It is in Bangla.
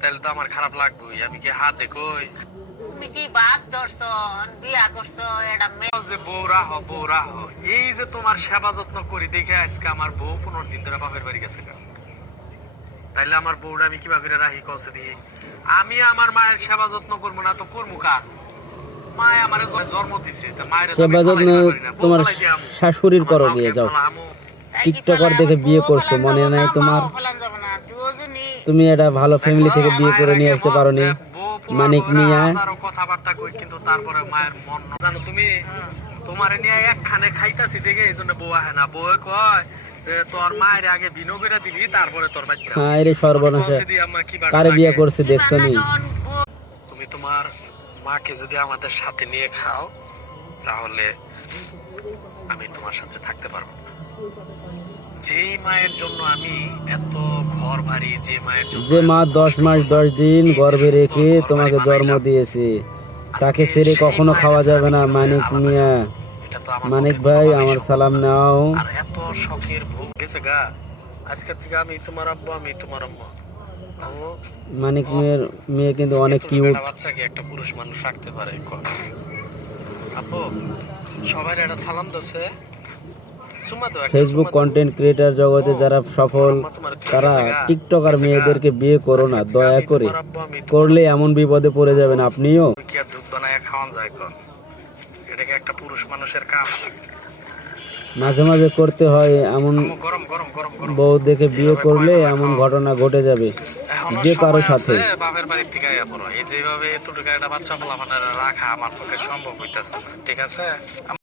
তাহলে তো আমার খারাপ লাগবেই। আমি কি হাতে কই তুমি কি বাপ ধরছো, বিয়া করছো, এটা যে বউরা হ এই যে তোমার সেবা যত্ন করি দেখে আজকে আমার বউ 15 দিন ধরে বাপের বাড়ি গেছে। তাইলে আমার বউটা আমি কিভাবে রাখি কলসে দিয়ে? আমি আমার মায়ের সেবা যত্ন করবো না তো করবো কার? মায় আমার জন্ম দিছে, তা মায়ের সেবা যত্ন তোমার শাশুড়ির করো গিয়ে যাও। টিকটকার দেখে বিয়ে করছো, মনে নাই তোমার? তুমি এটা ভালো ফ্যামিলি থেকে বিয়ে করে নিয়ে আসতে পারো নি? মানিক মিয়া কথাবার্তা কই, কিন্তু তারপরে মায়ের মন জানো তুমি, তোমারে নিয়ে একখানে খাইতাছি দেখে এই জন্য বউ আহে না। বউ কয় যে তোর মায়ের আগে বিনো করে দিবি, তারপরে তোর বাচ্চা। হ্যাঁ রে সর্বনাশ, কারে বিয়ে করছে দেখছো নি? তুমি তোমার মাকে যদি আমাদের সাথে নিয়ে খাও তাহলে আমি তোমার সাথে থাকতে পারবো না। যেই মায়ের জন্য আমি এত ঘর বাড়ি, যে মায়ের জন্য যে মা 10 মাস 10 দিন গর্ভে রেখে তোমাকে জন্ম দিয়েছে, তাকে ছেড়ে কখনো খাওয়া যাবে না। মানিক মিয়া, মানিক ভাই আমার সালাম নাও। আর এত শখের ভোগ গেছে গা, আজকে থেকে আমি তোমার আব্বু, আমি তোমার আম্মা। মানিক মিয়ার মেয়ে কিন্তু অনেক কিউট। বাচ্চা কি একটা পুরুষ মানুষ রাখতে পারে? আব্বু সবাই একটা সালাম দিছে। ফেসবুক কন্টেন্ট ক্রিয়েটর জগতে যারা সফল, তারা টিকটকার মেয়েদেরকে বিয়ে করো না দয়া করে। করলে এমন বিপদে পড়ে যাবেন আপনিও। কি আর দুধ বানায় খাওয়ান যায় কোন? এটা কি একটা পুরুষ মানুষের কাম? মাঝে মাঝে করতে হয় এমন। গরম গরম গরম গরম বউ দেখে বিয়ে করলে এমন ঘটনা ঘটে যাবে যে কারো সাথে। বাপের বাড়ির থেকে আইয়া পড়ো, এই যেভাবে এতটুকু একটা বাচ্চা পোলা রাখা আমার পক্ষে সম্ভব হইতেছে না। ঠিক আছে?